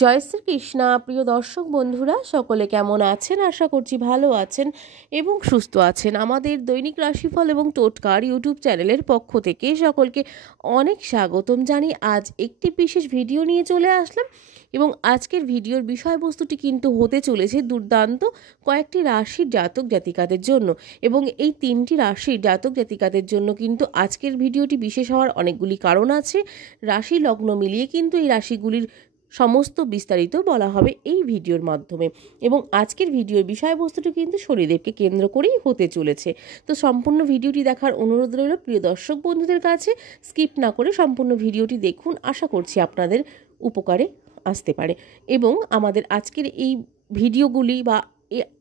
জয় শ্রীকৃষ্ণ। প্রিয় দর্শক বন্ধুরা সকলে কেমন আছেন? আশা করছি ভালো আছেন এবং সুস্থ আছেন। আমাদের দৈনিক রাশিফল এবং টোটকার ইউটিউব চ্যানেলের পক্ষ থেকে সকলকে অনেক স্বাগতম জানি। আজ একটি বিশেষ ভিডিও নিয়ে চলে আসলাম এবং আজকের ভিডিওর বিষয়বস্তুটি কিন্তু হতে চলেছে দুর্দান্ত কয়েকটি রাশির জাতক জাতিকাদের জন্য, এবং এই তিনটি রাশির জাতক জাতিকাদের জন্য কিন্তু আজকের ভিডিওটি বিশেষ হওয়ার অনেকগুলি কারণ আছে। রাশি লগ্ন মিলিয়ে কিন্তু এই রাশিগুলির সমস্ত বিস্তারিত বলা হবে এই ভিডিওর মাধ্যমে, এবং আজকের ভিডিওর বিষয়বস্তুটি কিন্তু শনিদেবকে কেন্দ্র করেই হতে চলেছে। তো সম্পূর্ণ ভিডিওটি দেখার অনুরোধ রইল প্রিয় দর্শক বন্ধুদের কাছে। স্কিপ না করে সম্পূর্ণ ভিডিওটি দেখুন, আশা করছি আপনাদের উপকারে আসতে পারে। এবং আমাদের আজকের এই ভিডিওগুলি বা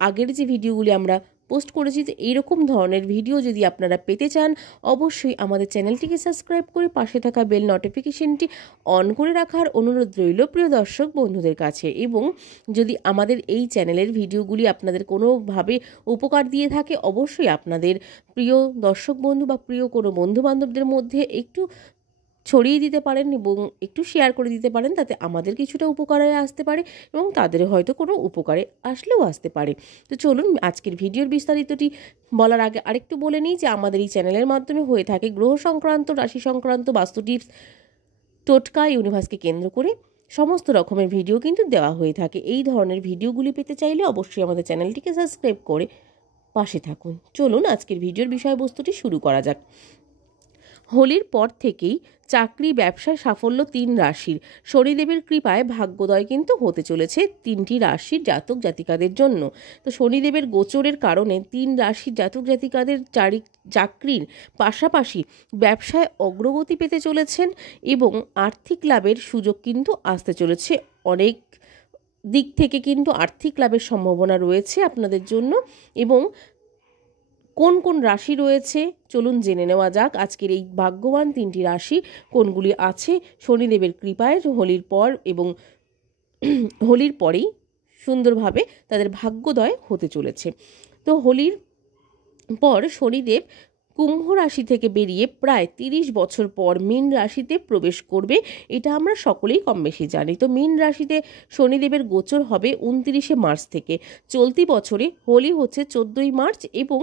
আগের যে ভিডিওগুলি আমরা পোস্ট করেছি, তো এইরকম ধরনের ভিডিও যদি আপনারা পেতে চান অবশ্যই আমাদের চ্যানেলটিকে সাবস্ক্রাইব করে পাশে থাকা বেল নোটিফিকেশনটি অন করে রাখার অনুরোধ রইল প্রিয় দর্শক বন্ধুদের কাছে। এবং যদি আমাদের এই চ্যানেলের ভিডিওগুলি আপনাদের কোনোভাবে উপকার দিয়ে থাকে অবশ্যই আপনাদের প্রিয় দর্শক বন্ধু বা প্রিয় কোনো বন্ধুবান্ধবদের মধ্যে একটু ছড়িয়ে দিতে পারেন এবং একটু শেয়ার করে দিতে পারেন, তাতে আমাদের কিছুটা উপকারে আসতে পারে এবং তাদের হয়তো কোনো উপকারে আসলেও আসতে পারে। তো চলুন আজকের ভিডিওর বিস্তারিতটি বলার আগে আরেকটু বলে নিই যে আমাদের এই চ্যানেলের মাধ্যমে হয়ে থাকে গ্রহ সংক্রান্ত, রাশি সংক্রান্ত, বাস্তু টিপস, টোটকা, ইউনিভার্সকে কেন্দ্র করে সমস্ত রকমের ভিডিও কিন্তু দেওয়া হয়ে থাকে। এই ধরনের ভিডিওগুলি পেতে চাইলে অবশ্যই আমাদের চ্যানেলটিকে সাবস্ক্রাইব করে পাশে থাকুন। চলুন আজকের ভিডিওর বিষয়বস্তুটি শুরু করা যাক। হোলির পর থেকেই চাকরি ব্যবসায় সাফল্য তিন রাশির। শনিদেবের কৃপায় ভাগ্যোদয় কিন্তু হতে চলেছে তিনটি রাশির জাতক জাতিকাদের জন্য। তো শনিদেবের গোচরের কারণে তিন রাশির জাতক জাতিকাদের চাকরির পাশাপাশি ব্যবসায় অগ্রগতি পেতে চলেছেন এবং আর্থিক লাভের সুযোগ কিন্তু আসতে চলেছে। অনেক দিক থেকে কিন্তু আর্থিক লাভের সম্ভাবনা রয়েছে আপনাদের জন্য। এবং কোন কোন রাশি রয়েছে চলুন জেনে নেওয়া যাক আজকের এই ভাগ্যবান তিনটি রাশি কোনগুলি আছে শনিদেবের কৃপায় হোলির পর এবং হোলির পরেই সুন্দরভাবে তাদের ভাগ্যোদয় হতে চলেছে। তো হোলির পর শনিদেব কুম্ভ রাশি থেকে বেরিয়ে প্রায় 30 বছর পর মীন রাশিতে প্রবেশ করবে, এটা আমরা সকলেই কম বেশি জানি। তো মীন রাশিতে শনিদেবের গোচর হবে 29শে মার্চ থেকে। চলতি বছরে হোলি হচ্ছে 14ই মার্চ এবং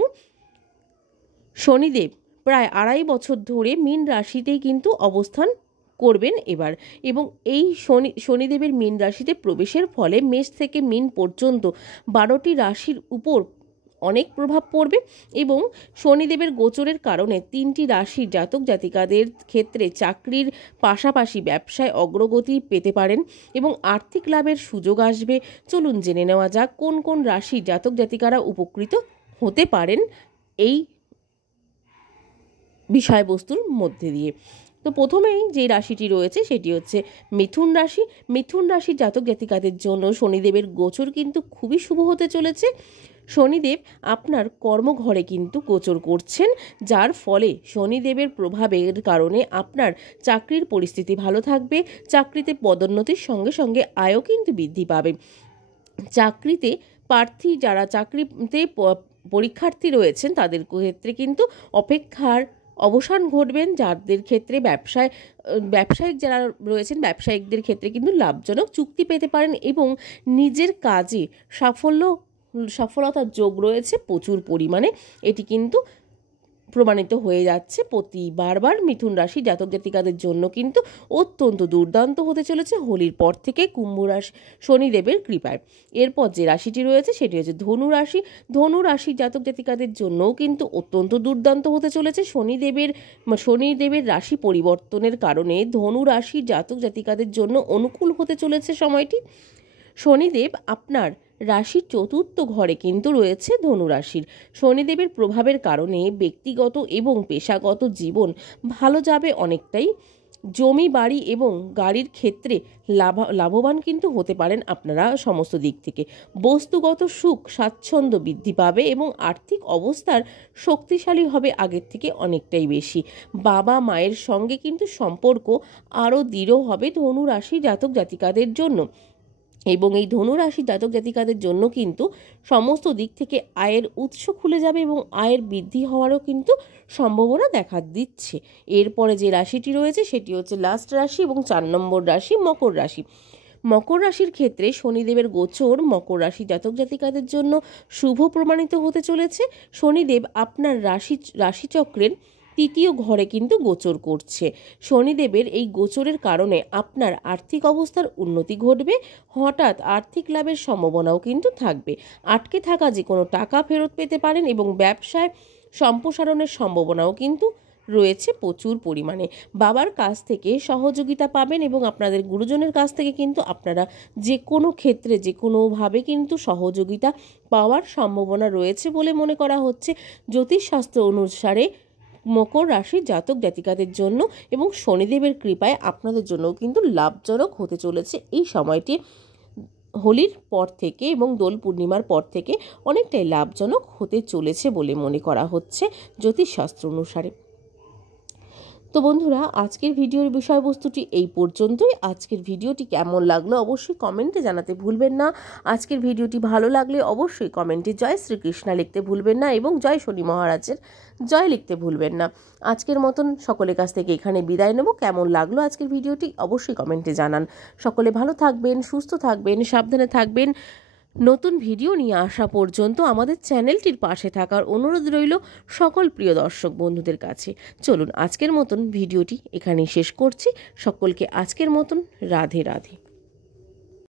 শনিদেব প্রায় 2.5 বছর ধরে মীন রাশিতেই কিন্তু অবস্থান করবেন এবার। এবং এই শনিদেবের মীন রাশিতে প্রবেশের ফলে মেষ থেকে মীন পর্যন্ত 12টি রাশির উপর অনেক প্রভাব পড়বে। এবং শনিদেবের গোচরের কারণে তিনটি রাশির জাতক জাতিকাদের ক্ষেত্রে চাকরির পাশাপাশি ব্যবসায় অগ্রগতি পেতে পারেন এবং আর্থিক লাভের সুযোগ আসবে। চলুন জেনে নেওয়া যাক কোন কোন রাশির জাতক জাতিকারা উপকৃত হতে পারেন এই বিষয়বস্তুর মধ্যে দিয়ে। তো প্রথমেই যে রাশিটি রয়েছে সেটি হচ্ছে মিথুন রাশি। মিথুন রাশির জাতক জাতিকাদের জন্য শনিদেবের গোচর কিন্তু খুবই শুভ হতে চলেছে। শনিদেব আপনার কর্মঘরে কিন্তু গোচর করছেন, যার ফলে শনিদেবের প্রভাবের কারণে আপনার চাকরির পরিস্থিতি ভালো থাকবে। চাকরিতে পদোন্নতির সঙ্গে সঙ্গে আয়ও কিন্তু বৃদ্ধি পাবে। চাকরিতে প্রার্থী যারা চাকরিতে পরীক্ষার্থী রয়েছেন তাদের ক্ষেত্রে কিন্তু অপেক্ষার অবসান ঘটবেন। যাদের ক্ষেত্রে ব্যবসায়িক যারা রয়েছেন ব্যবসায়িকদের ক্ষেত্রে কিন্তু লাভজনক চুক্তি পেতে পারেন এবং নিজের কাজে সফলতার যোগ রয়েছে প্রচুর পরিমাণে। এটি কিন্তু প্রমাণিত হয়ে যাচ্ছে বারবার মিথুন রাশি জাতক জাতিকাদের জন্য কিন্তু অত্যন্ত দুর্দান্ত হতে চলেছে হোলির পর থেকে কুম্ভ রাশি শনিদেবের কৃপায়। এরপর যে রাশিটি রয়েছে সেটি হচ্ছে ধনু রাশি। ধনু রাশি জাতক জাতিকাদের জন্যও কিন্তু অত্যন্ত দুর্দান্ত হতে চলেছে। শনিদেবের রাশি পরিবর্তনের কারণে ধনু রাশি জাতক জাতিকাদের জন্য অনুকূল হতে চলেছে সময়টি। শনিদেব আপনার রাশির 4র্থ ঘরে কিন্তু রয়েছে ধনু রাশির। শনিদেবের প্রভাবের কারণে ব্যক্তিগত এবং পেশাগত জীবন ভালো যাবে অনেকটাই। জমি বাড়ি এবং গাড়ির ক্ষেত্রে লাভবান কিন্তু হতে পারেন আপনারা সমস্ত দিক থেকে। বস্তুগত সুখ স্বাচ্ছন্দ্য বৃদ্ধি পাবে এবং আর্থিক অবস্থার শক্তিশালী হবে আগের থেকে অনেকটাই বেশি। বাবা মায়ের সঙ্গে কিন্তু সম্পর্ক আরও দৃঢ় হবে ধনু রাশি জাতক জাতিকাদের জন্য। এবং এই ধনু রাশি জাতক জাতিকাদের জন্য কিন্তু সমস্ত দিক থেকে আয়ের উৎস খুলে যাবে এবং আয়ের বৃদ্ধি হওয়ারও কিন্তু সম্ভাবনা দেখা দিচ্ছে। এরপরে যে রাশিটি রয়েছে সেটি হচ্ছে লাস্ট রাশি এবং 4 নম্বর রাশি মকর রাশি। মকর রাশির ক্ষেত্রে শনিদেবের গোচর মকর রাশি জাতক জাতিকাদের জন্য শুভ প্রমাণিত হতে চলেছে। শনিদেব আপনার রাশিচক্রের তৃতীয় ঘরে কিন্তু গোচর করছে। শনিদেবের এই গোচরের কারণে আপনার আর্থিক অবস্থার উন্নতি ঘটবে, হঠাৎ আর্থিক লাভের সম্ভাবনাও কিন্তু থাকবে। আটকে থাকা যে কোনো টাকা ফেরত পেতে পারেন এবং ব্যবসায় সম্প্রসারণের সম্ভাবনাও কিন্তু রয়েছে প্রচুর পরিমাণে। বাবার কাছ থেকে সহযোগিতা পাবেন এবং আপনাদের গুরুজনের কাছ থেকে কিন্তু আপনারা যে কোনো ক্ষেত্রে যে কোনোভাবে কিন্তু সহযোগিতা পাওয়ার সম্ভাবনা রয়েছে বলে মনে করা হচ্ছে। জ্যোতিষশাস্ত্র অনুসারে মকর রাশির জাতক জাতিকাদের জন্য এবং শনিদেবের কৃপায় আপনাদের জন্যও কিন্তু লাভজনক হতে চলেছে এই সময়টি। হোলির পর থেকে এবং দোল পূর্ণিমার পর থেকে অনেকটাই লাভজনক হতে চলেছে বলে মনে করা হচ্ছে জ্যোতিষশাস্ত্র অনুসারে। তো বন্ধুরা, আজকের ভিডিওর বিষয়বস্তুটি এই পর্যন্তই। আজকের ভিডিওটি কেমন লাগলো অবশ্যই কমেন্টে জানাতে ভুলবেন না। আজকের ভিডিওটি ভালো লাগলে অবশ্যই কমেন্টে জয় শ্রীকৃষ্ণ লিখতে ভুলবেন না এবং জয় শনি মহারাজের জয় লিখতে ভুলবেন না। আজকের মতন সকলের কাছ থেকে এখানে বিদায় নেব। কেমন লাগলো আজকের ভিডিওটি অবশ্যই কমেন্টে জানান। সকলে ভালো থাকবেন, সুস্থ থাকবেন, সাবধানে থাকবেন। নতুন ভিডিও নিয়ে আসা পর্যন্ত আমাদের চ্যানেলটির পাশে থাকার অনুরোধ রইল সকল প্রিয় দর্শক বন্ধুদের কাছে। চলুন আজকের মতন ভিডিওটি এখানেই শেষ করছি। সকলকে আজকের মতন রাধে রাধে।